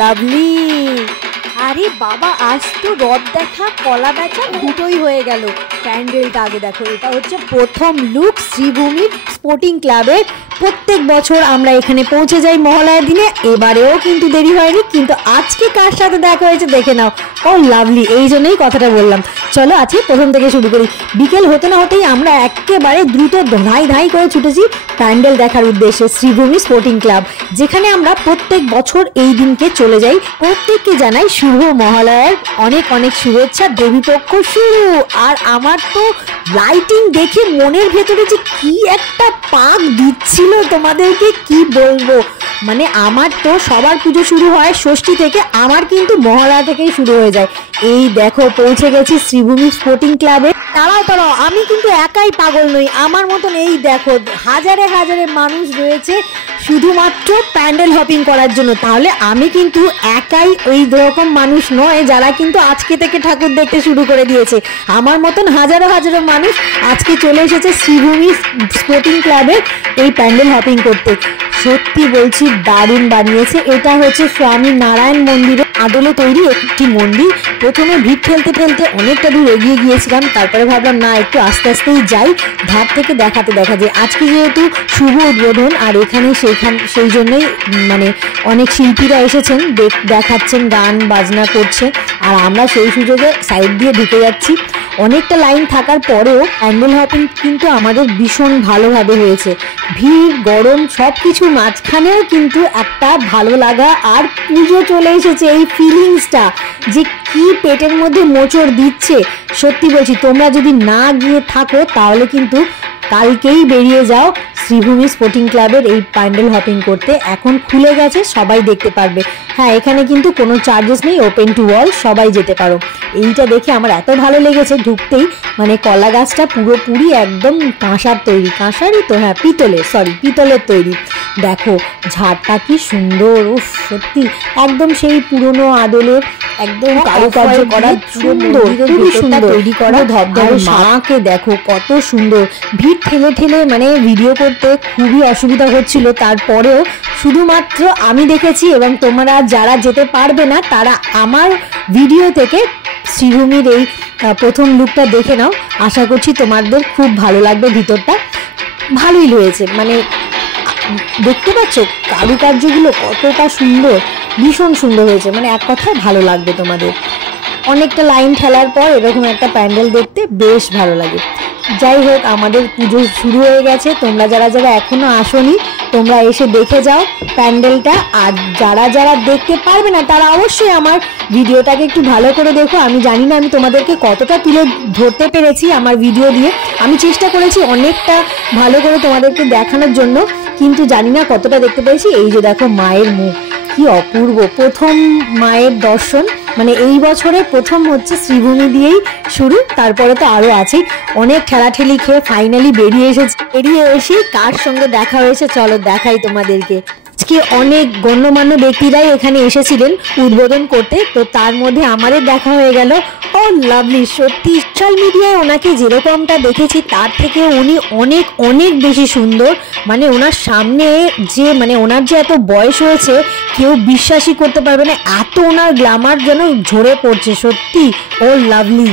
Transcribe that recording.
Lovely. আরে বাবা, আজ তো রথ দেখা কলা বেচা দুটোই হয়ে গেল। প্যান্ডেলটা আগে দেখো, এটা হচ্ছে প্রথম লুক শ্রীভূমি স্পোর্টিং ক্লাবের। প্রত্যেক বছর আমরা এখানে পৌঁছে যাই মহালয়ার দিনে, এবারেও কিন্তু দেরি হয়নি। কিন্তু আজকে কার সাথে দেখা হয়েছে দেখে নাও। ও লাভলি, এই জন্যই কথাটা বললাম। চলো আজকে প্রথম থেকে শুরু করি। বিকেল হতে না হতেই আমরা একেবারে দ্রুত ধাই করে ছুটেছি প্যান্ডেল দেখার উদ্দেশ্যে শ্রীভূমি স্পোর্টিং ক্লাব, যেখানে আমরা প্রত্যেক বছর এই দিনকে চলে যাই। প্রত্যেককে জানাই শুভ মহালয়ার অনেক অনেক শুভেচ্ছা। দেবীপক্ষ শুরু। আর আমার তো লাইটিং দেখে মনের ভেতরে যে কি একটা পাক দিচ্ছিল, তোমাদেরকে কি বলবো। মানে আমার তো সবার পুজো শুরু হয় ষষ্ঠী থেকে, আমার কিন্তু মহালয়া থেকেই শুরু হয়ে যায়। এই দেখো পৌঁছে গেছি শ্রীভূমি স্পোর্টিং ক্লাবে। তারাও আমি কিন্তু একাই পাগল নই, আমার মতন এই দেখো হাজারে হাজারে মানুষ রয়েছে শুধুমাত্র প্যান্ডেল হপিং করার জন্য। তাহলে আমি কিন্তু একাই ওই রকম মানুষ নয় যারা কিন্তু আজকে থেকে ঠাকুর দেখতে শুরু করে দিয়েছে। আমার মতন হাজারো হাজারো মানুষ আজকে চলে এসেছে শ্রীভূমি স্পোর্টিং ক্লাবে এই প্যান্ডেল হপিং করতে। সত্যি বলছি দারুণ বানিয়েছে। এটা হচ্ছে স্বামী নারায়ণ মন্দিরের আদলে তৈরি একটি মন্দির। প্রথমে ভিড় ঠেলতে ঠেলতে অনেকটা দূর এগিয়ে গিয়েছিলাম, তারপরে ভাবলাম না একটু আস্তে আস্তেই যাই, ধার থেকে দেখা যায়। আজকে যেহেতু শুভ উদ্বোধন, আর এখানে সেই জন্যই মানে অনেক শিল্পীরা এসেছেন, দেখাচ্ছেন, গান বাজনা করছে, আর আমরা সেই সুযোগে সাইড দিয়ে ঢুকে যাচ্ছি। অনেকটা লাইন থাকার পরেও প্যান্ডেল হপিং কিন্তু আমাদের ভীষণ ভালোভাবে হয়েছে। ভিড় গরম সব কিছুর মাঝখানেও কিন্তু একটা ভালো লাগা, আর পুজো চলে এসেছে এই ফিলিংসটা যে কি পেটের মধ্যে মোচড় দিচ্ছে। সত্যি বলছি, তোমরা যদি না গিয়ে থাকো তাহলে কিন্তু কালকেই বেরিয়ে যাও শ্রীভূমি স্পোর্টিং ক্লাবের এই প্যান্ডেল হপিং করতে। এখন খুলে গেছে, সবাই দেখতে পারবে। হ্যাঁ, এখানে কিন্তু কোনো চার্জেস নেই, ওপেন টু অল, সবাই যেতে পারো। এইটা দেখে আমার এত ভালো লেগেছে ঢুকতেই। মানে কলা গাছটা পুরোপুরি একদম কাঁসার তৈরি, কাঁসারই তো, হ্যাঁ পিতলের তৈরি। দেখো ঝাড়টা কি সুন্দর, উফ সত্যি একদম সেই পুরনো আদলের একদম কারুকার্য করা, সুন্দর খুবই সুন্দর তৈরি করা ধবধবে। মাকে দেখো কত সুন্দর। ভিড় ঠেলে ঠেলে মানে ভিডিও করতে খুবই অসুবিধা হচ্ছিল, তারপরেও শুধুমাত্র আমি দেখেছি, এবং তোমরা যারা যেতে পারবে না তারা আমার ভিডিও থেকে শ্রীভূমির এই প্রথম লুকটা দেখে নাও। আশা করছি তোমাদের খুব ভালো লাগবে। ভিতরটা ভালোই রয়েছে, মানে দেখতে পাচ্ছ কারুকার্যগুলো কতটা সুন্দর, ভীষণ সুন্দর হয়েছে। মানে এক কথায় ভালো লাগবে তোমাদের। অনেকটা লাইন ঠেলার পর এরকম একটা প্যান্ডেল দেখতে বেশ ভালো লাগে। যাই হোক, আমাদের পুজো শুরু হয়ে গেছে। তোমরা যারা যারা এখনো আসোনি তোমরা এসে দেখে যাও প্যান্ডেলটা। আর যারা যারা দেখতে পারবে না তারা অবশ্যই আমার ভিডিওটাকে একটু ভালো করে দেখো। আমি জানি না আমি তোমাদেরকে কতটা তুলে ধরতে পেরেছি আমার ভিডিও দিয়ে। আমি চেষ্টা করেছি অনেকটা ভালো করে তোমাদেরকে দেখানোর জন্য, কিন্তু জানি না কতটা দেখতে পেরেছি। এই যে দেখো মায়ের মুখ কি অপূর্ব। প্রথম মায়ের দর্শন, মানে এই বছরে প্রথম হচ্ছে শ্রীভূমি দিয়েই শুরু, তারপরে তো আরো আছে। অনেক ঠেলাঠেলি খেয়ে ফাইনালি বেরিয়ে এসে কার সঙ্গে দেখা হয়েছে চলো দেখাই তোমাদেরকে। আজকে অনেক গণ্যমান্য ব্যক্তিরাই এখানে এসেছিলেন উদ্বোধন করতে, তো তার মধ্যে আমাদের দেখা হয়ে গেল। ও লাভলি, সত্যি সোশ্যাল মিডিয়ায় ওনাকে যেরকমটা দেখেছি তার থেকে উনি অনেক অনেক বেশি সুন্দর। মানে ওনার সামনে যে মানে ওনার যে এত বয়স হয়েছে কেউ বিশ্বাসই করতে পারবে না, এত ওনার গ্ল্যামার যেন ঝরে পড়ছে। সত্যি ও লাভলি।